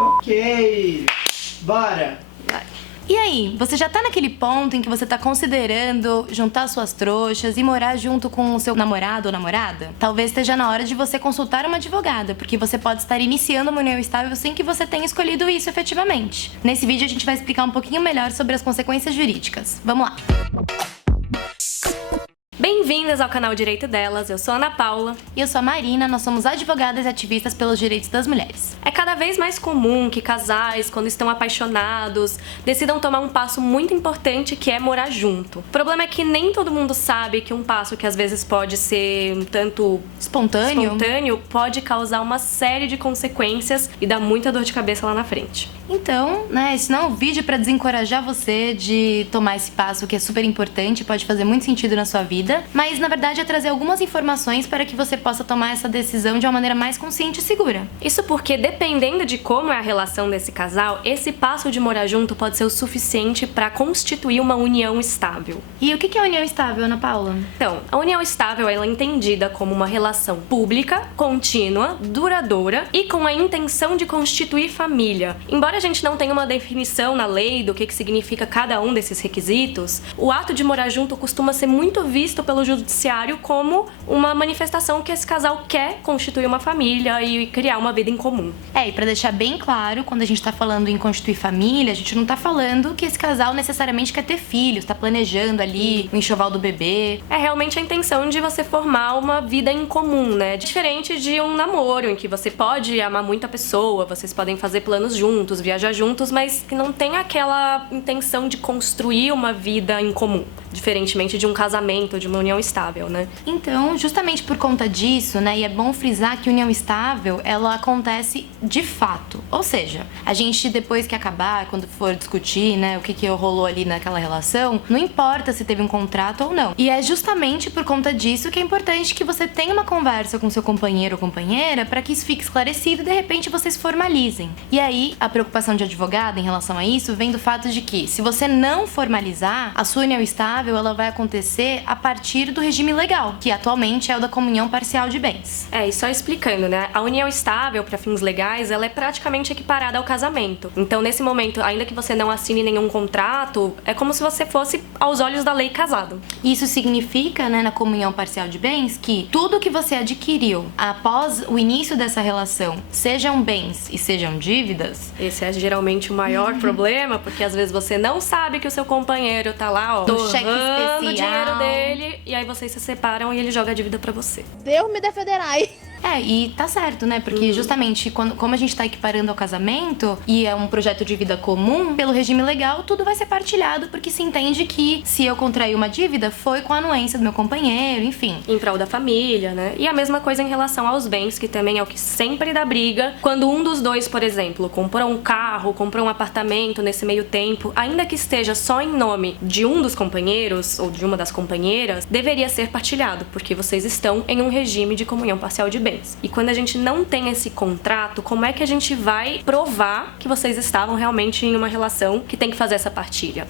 Ok, bora! E aí, você já tá naquele ponto em que você tá considerando juntar suas trouxas e morar junto com o seu namorado ou namorada? Talvez esteja na hora de você consultar uma advogada, porque você pode estar iniciando uma união estável sem que você tenha escolhido isso efetivamente. Nesse vídeo a gente vai explicar um pouquinho melhor sobre as consequências jurídicas. Vamos lá! Bem-vindas ao canal Direito Delas, eu sou a Ana Paula. E eu sou a Marina, nós somos advogadas e ativistas pelos direitos das mulheres. É cada vez mais comum que casais, quando estão apaixonados, decidam tomar um passo muito importante que é morar junto. O problema é que nem todo mundo sabe que um passo que às vezes pode ser um tanto espontâneo pode causar uma série de consequências e dar muita dor de cabeça lá na frente. Então, esse não é um vídeo para desencorajar você de tomar esse passo que é super importante, pode fazer muito sentido na sua vida, mas na verdade é trazer algumas informações para que você possa tomar essa decisão de uma maneira mais consciente e segura. Isso porque, dependendo de como é a relação desse casal, esse passo de morar junto pode ser o suficiente para constituir uma união estável. E o que é união estável, Ana Paula? Então, a união estável ela é entendida como uma relação pública, contínua, duradoura e com a intenção de constituir família. Embora a gente não tenha uma definição na lei do que significa cada um desses requisitos, o ato de morar junto costuma ser muito visto pelo judiciário como uma manifestação que esse casal quer constituir uma família e criar uma vida em comum. E pra deixar bem claro, quando a gente tá falando em constituir família, a gente não tá falando que esse casal necessariamente quer ter filhos, tá planejando ali o enxoval do bebê. É realmente a intenção de você formar uma vida em comum, né? Diferente de um namoro, em que você pode amar muito a pessoa, vocês podem fazer planos juntos, viajar juntos, mas que não tem aquela intenção de construir uma vida em comum. Diferentemente de um casamento, de uma união estável, né? Então, justamente por conta disso, e é bom frisar que união estável, ela acontece de fato. Ou seja, a gente depois que acabar, quando for discutir, o que rolou ali naquela relação, não importa se teve um contrato ou não. E é justamente por conta disso que é importante que você tenha uma conversa com seu companheiro ou companheira para que isso fique esclarecido e de repente vocês formalizem. E aí, a preocupação de advogado em relação a isso vem do fato de que, se você não formalizar, a sua união estável ela vai acontecer a partir do regime legal, que atualmente é o da comunhão parcial de bens. E só explicando, a união estável, para fins legais, ela é praticamente equiparada ao casamento. Então, nesse momento, ainda que você não assine nenhum contrato, é como se você fosse, aos olhos da lei, casado. Isso significa, na comunhão parcial de bens, que tudo que você adquiriu após o início dessa relação, sejam bens e sejam dívidas... Esse é geralmente o maior problema, porque às vezes você não sabe que o seu companheiro tá lá, cheque especial, o dinheiro dele, e aí vocês se separam e ele joga a dívida pra você. Deus me defenderai. E tá certo, Porque justamente, como a gente tá equiparando ao casamento e é um projeto de vida comum, pelo regime legal, tudo vai ser partilhado, porque se entende que se eu contrair uma dívida, foi com a anuência do meu companheiro, enfim. Em prol da família, E a mesma coisa em relação aos bens, que também é o que sempre dá briga. Quando um dos dois, por exemplo, comprou um carro, comprou um apartamento nesse meio tempo, ainda que esteja só em nome de um dos companheiros ou de uma das companheiras, deveria ser partilhado, porque vocês estão em um regime de comunhão parcial de bens. E quando a gente não tem esse contrato, como é que a gente vai provar que vocês estavam realmente em uma relação que tem que fazer essa partilha?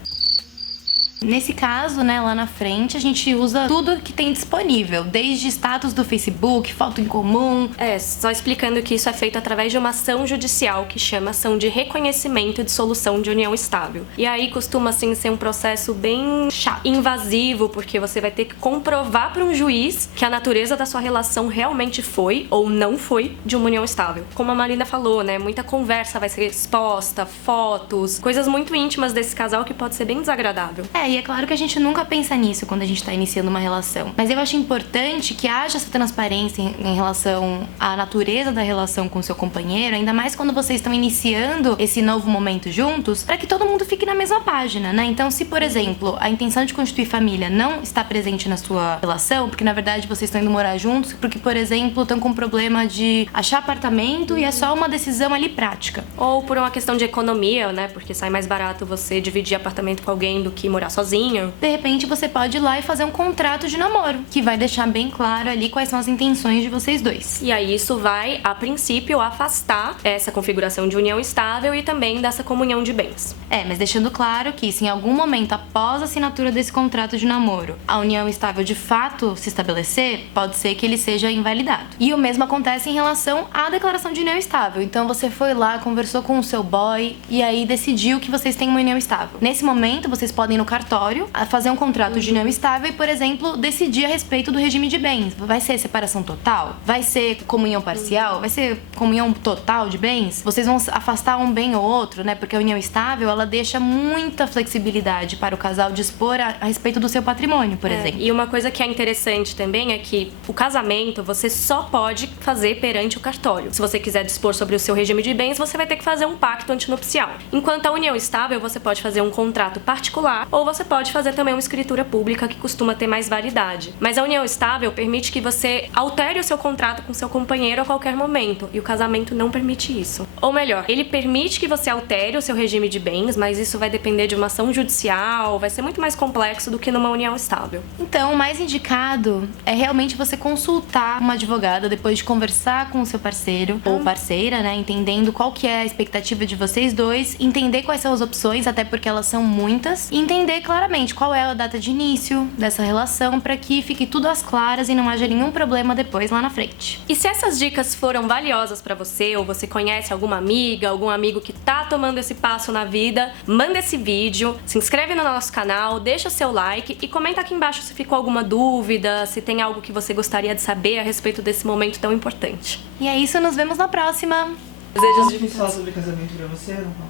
Nesse caso, lá na frente, a gente usa tudo que tem disponível, desde status do Facebook, foto em comum. Só explicando que isso é feito através de uma ação judicial que chama ação de reconhecimento e dissolução de união estável. E aí costuma, assim, ser um processo bem chato, invasivo, porque você vai ter que comprovar para um juiz que a natureza da sua relação realmente foi ou não foi de uma união estável. Como a Marina falou, muita conversa vai ser exposta, fotos, coisas muito íntimas desse casal que pode ser bem desagradável. E é claro que a gente nunca pensa nisso quando a gente tá iniciando uma relação. Mas eu acho importante que haja essa transparência em relação à natureza da relação com o seu companheiro, ainda mais quando vocês estão iniciando esse novo momento juntos, para que todo mundo fique na mesma página, Então, se, por exemplo, a intenção de constituir família não está presente na sua relação, porque na verdade vocês estão indo morar juntos, porque, por exemplo, estão com problema de achar apartamento e é só uma decisão ali prática. Ou por uma questão de economia, porque sai mais barato você dividir apartamento com alguém do que morar sozinho. De repente, você pode ir lá e fazer um contrato de namoro, que vai deixar bem claro ali quais são as intenções de vocês dois. E aí isso vai, a princípio, afastar essa configuração de união estável e também dessa comunhão de bens. Mas deixando claro que se em algum momento após a assinatura desse contrato de namoro, a união estável de fato se estabelecer, pode ser que ele seja invalidado. E o mesmo acontece em relação à declaração de união estável. Então você foi lá, conversou com o seu boy e aí decidiu que vocês têm uma união estável. Nesse momento, vocês podem ir no cartório, fazer um contrato de união estável e, por exemplo, decidir a respeito do regime de bens. Vai ser separação total? Vai ser comunhão parcial? Vai ser comunhão total de bens? Vocês vão afastar um bem ou outro, né? Porque a união estável, ela deixa muita flexibilidade para o casal dispor a respeito do seu patrimônio, por exemplo. E uma coisa que é interessante também é que o casamento você só pode fazer perante o cartório. Se você quiser dispor sobre o seu regime de bens, você vai ter que fazer um pacto antinupcial. Enquanto a união estável, você pode fazer um contrato particular ou você pode fazer também uma escritura pública que costuma ter mais validade. Mas a união estável permite que você altere o seu contrato com seu companheiro a qualquer momento e o casamento não permite isso. Ou melhor, ele permite que você altere o seu regime de bens, mas isso vai depender de uma ação judicial, vai ser muito mais complexo do que numa união estável. Então, o mais indicado é realmente você consultar uma advogada depois de conversar com o seu parceiro ou parceira, né? Entendendo qual que é a expectativa de vocês dois, entender quais são as opções, até porque elas são muitas, e entender claramente qual é a data de início dessa relação para que fique tudo às claras e não haja nenhum problema depois lá na frente. E se essas dicas foram valiosas para você, ou você conhece alguma amiga, algum amigo que tá tomando esse passo na vida, manda esse vídeo, se inscreve no nosso canal, deixa seu like e comenta aqui embaixo se ficou alguma dúvida, se tem algo que você gostaria de saber a respeito desse momento tão importante. E é isso, nos vemos na próxima! Desejos É difícil falar sobre casamento pra você, não?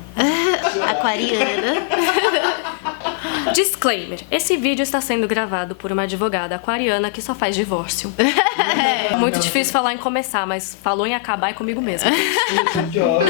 Aquariana. Disclaimer: esse vídeo está sendo gravado por uma advogada aquariana que só faz divórcio. Muito difícil falar em começar, mas falou em acabar é comigo mesmo. Que hora.